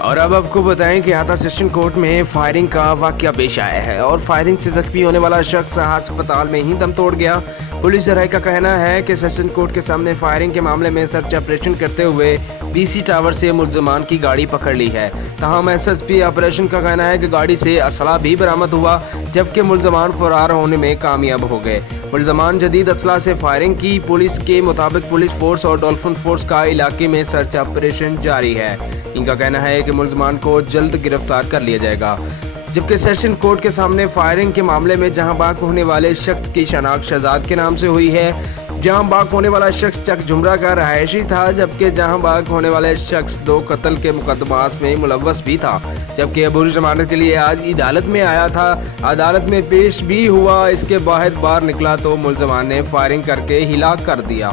اور اب आपको बताएं कि हाता सेशन कोर्ट में फायरिंग का वाकया पेश आया है और फायरिंग से जख्मी होने वाला शख्स अस्पताल में ही दम तोड़ गया। पुलिस जराये का कहना है कि सेशन कोर्ट के सामने फायरिंग के मामले में सर्च ऑपरेशन करते हुए पीसी टावर से मुलजमान की गाड़ी पकड़ ली है। तमाम एसएसपी ऑपरेशन का कहना है कि गाड़ी से असला भी बरामद हुआ, जबकि मुलजमान फरार होने में कामयाब हो गए। मुलजमान जदीद असला से फायरिंग की। पुलिस के मुताबिक पुलिस फोर्स और डॉल्फिन फोर्स का इलाके में सर्च ऑपरेशन जारी है। इनका कहना है कि मुलजमान को जल्द गिरफ्तार कर लिया जाएगा। जबकि सेशन कोर्ट के सामने फायरिंग के मामले में जहां बाग होने वाले शख्स की शनाख्त शहजाद के नाम से हुई है। जहां बाग होने वाला शख्स चक जुमरा का रहायशी था, जबकि जहां बाग होने वाले शख्स 2 कत्ल के मुकदमात में मुलव्वस भी था। जबकि अबूरी जमानत के लिए आज अदालत में आया था, अदालत में पेश भी हुआ। इसके बाद बाहर निकला तो मुलजमान ने फायरिंग करके हिलाक कर दिया।